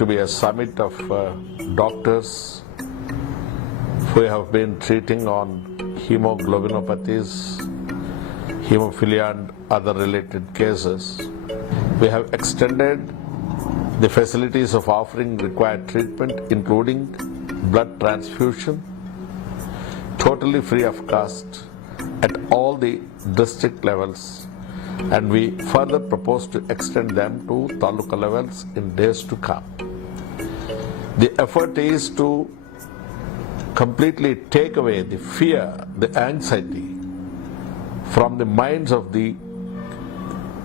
to be a summit of doctors who have been treating on hemoglobinopathies, hemophilia and other related cases. We have extended the facilities of offering required treatment, including blood transfusion, totally free of cost at all the district levels, and we further propose to extend them to taluka levels in days to come. The effort is to completely take away the fear, the anxiety from the minds of the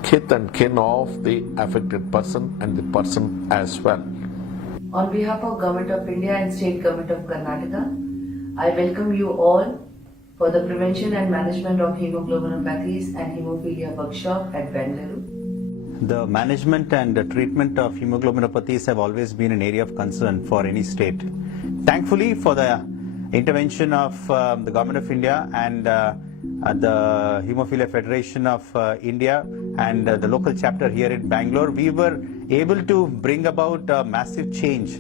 kith and kin of the affected person and the person as well. On behalf of Government of India and State Government of Karnataka, I welcome you all for the Prevention and Management of Hemoglobinopathies and Hemophilia workshop at Bengaluru. The management and the treatment of hemoglobinopathies have always been an area of concern for any state. Thankfully, for the intervention of the Government of India and the Hemophilia Federation of India and the local chapter here in Bangalore, we were able to bring about a massive change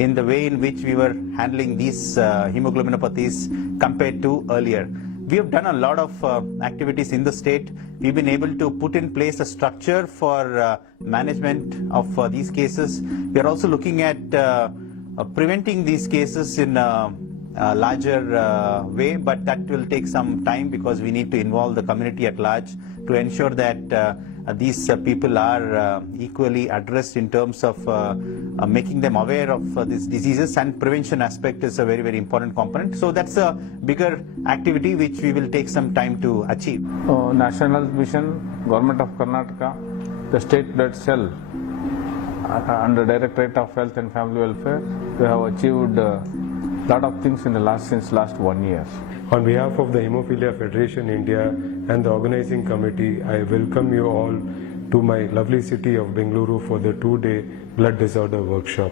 in the way in which we were handling these hemoglobinopathies compared to earlier. We have done a lot of activities in the state. We've been able to put in place a structure for management of these cases. We are also looking at preventing these cases in a larger way, but that will take some time because we need to involve the community at large to ensure that these people are equally addressed in terms of making them aware of these diseases, and prevention aspect is a very, very important component. So that's a bigger activity which we will take some time to achieve. National Health Mission, Government of Karnataka, the State Blood Cell under Directorate of Health and Family Welfare, we have achieved lot of things in since last 1 year. On behalf of the Hemophilia Federation India and the organizing committee, I welcome you all to my lovely city of Bengaluru for the 2-day blood disorder workshop.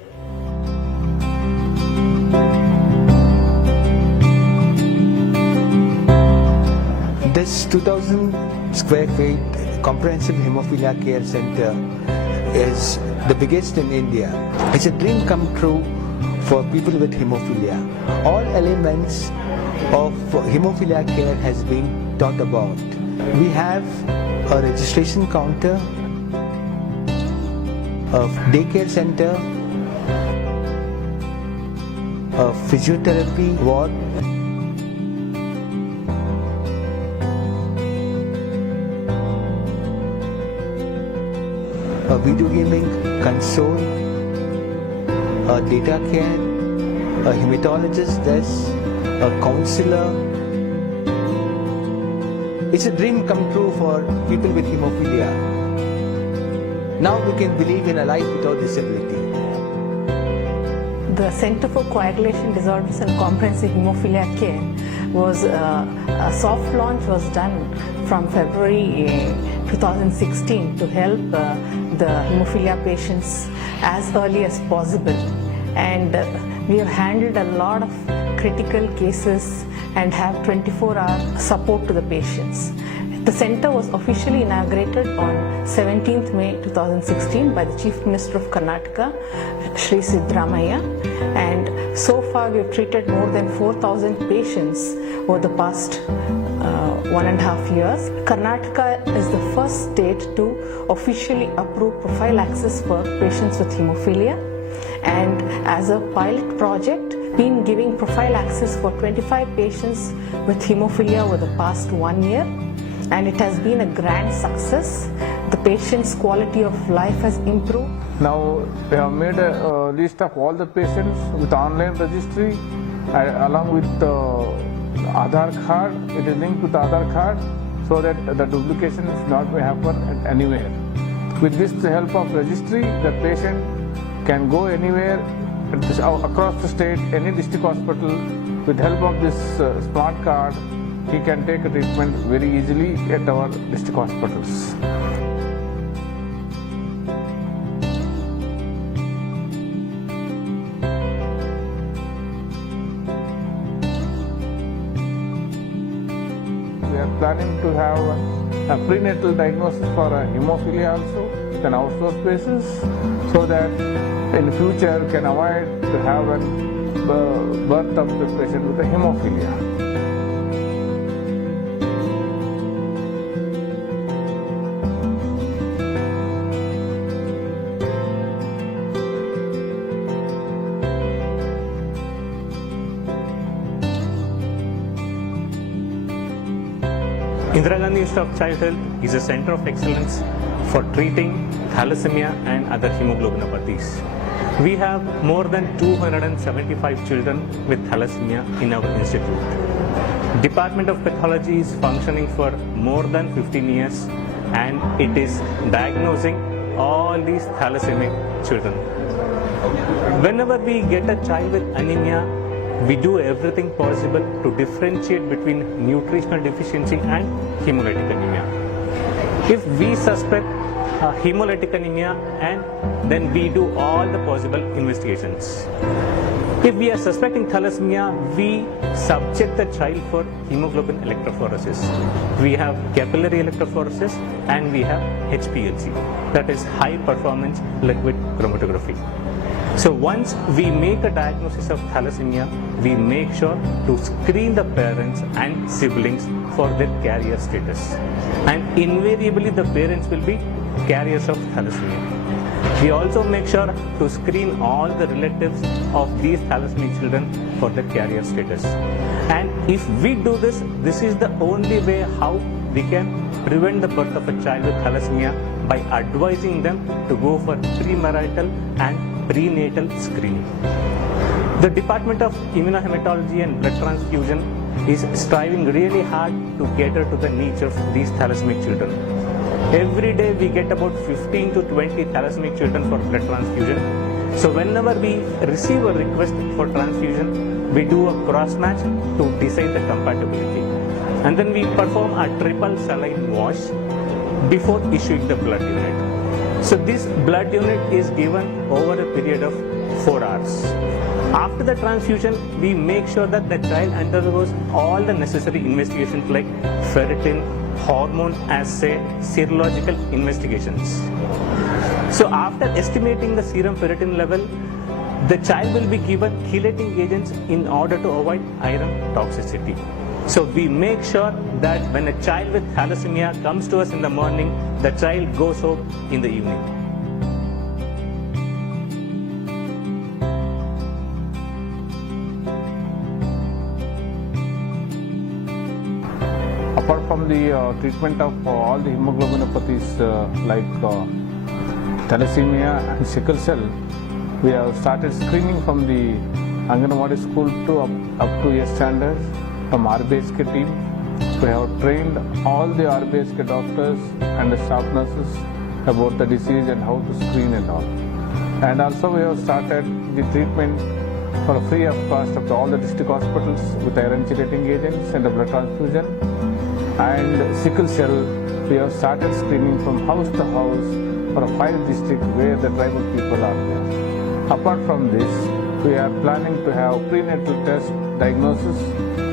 This 2,000 square feet comprehensive hemophilia care center is the biggest in India. It's a dream come true for people with hemophilia. All elements of hemophilia care has been taught about. We have a registration counter, a daycare center, a physiotherapy ward, a video gaming console, a data care, a hematologist desk, a counselor. It's a dream come true for people with hemophilia. Now we can believe in a life without disability. The Center for Coagulation Disorders and Comprehensive Hemophilia Care was a soft launch was done from February 2016 to help the hemophilia patients as early as possible, and we have handled a lot of critical cases and have 24-hour support to the patients. The center was officially inaugurated on 17th May 2016 by the Chief Minister of Karnataka, Shri Siddaramaiah, and so far we have treated more than 4,000 patients over the past 1.5 years. Karnataka is the first state to officially approve prophylaxis for patients with hemophilia, and as a pilot project, been giving prophylaxis for 25 patients with hemophilia over the past 1 year, and it has been a grand success. The patient's quality of life has improved. Now we have made a list of all the patients with online registry along with Aadhaar card. It is linked with Aadhaar card so that the duplication is not may happen anywhere. With this help of registry, the patient can go anywhere across the state, any district hospital. With help of this smart card, he can take a treatment very easily at our district hospitals. We are planning to have a prenatal diagnosis for hemophilia also. an outsourced basis, so that in future can avoid to have a birth of the patient with a hemophilia. Indira Gandhi Institute of Child Health is a center of excellence for treating thalassemia and other hemoglobinopathies. We have more than 275 children with thalassemia in our institute. Department of Pathology is functioning for more than 15 years and it is diagnosing all these thalassemic children. Whenever we get a child with anemia, we do everything possible to differentiate between nutritional deficiency and hemolytic anemia. If we suspect hemolytic anemia, and then we do all the possible investigations. If we are suspecting thalassemia, we subject the child for hemoglobin electrophoresis. We have capillary electrophoresis and we have HPLC, that is high performance liquid chromatography. So once we make a diagnosis of thalassemia, we make sure to screen the parents and siblings for their carrier status. And invariably the parents will be carriers of thalassemia. We also make sure to screen all the relatives of these thalassemia children for their carrier status. And if we do this, this is the only way how we can prevent the birth of a child with thalassemia, by advising them to go for premarital and prenatal screening. The Department of Immunohematology and Blood Transfusion is striving really hard to cater to the needs of these thalassemia children. Every day we get about 15 to 20 thalassemia children for blood transfusion. So whenever we receive a request for transfusion, we do a cross match to decide the compatibility. And then we perform a triple saline wash before issuing the blood unit. So this blood unit is given over a period of 4 hours. After the transfusion, we make sure that the child undergoes all the necessary investigations like ferritin, hormone assay, serological investigations. So after estimating the serum ferritin level, the child will be given chelating agents in order to avoid iron toxicity. So we make sure that when a child with thalassemia comes to us in the morning, the child goes home in the evening. Apart from the treatment of all the hemoglobinopathies like thalassemia and sickle cell, we have started screening from the Anganwadi school to up to S standards from RBSK team. We have trained all the RBSK doctors and the staff nurses about the disease and how to screen and all. And also we have started the treatment for free of cost of all the district hospitals with iron chelating agents and the blood transfusion. And sickle cell, we have started screening from house to house for 5 districts where the tribal people are there. Apart from this, we are planning to have prenatal test diagnosis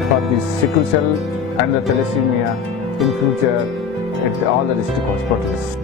for the sickle cell and the thalassemia in future at all the district hospitals.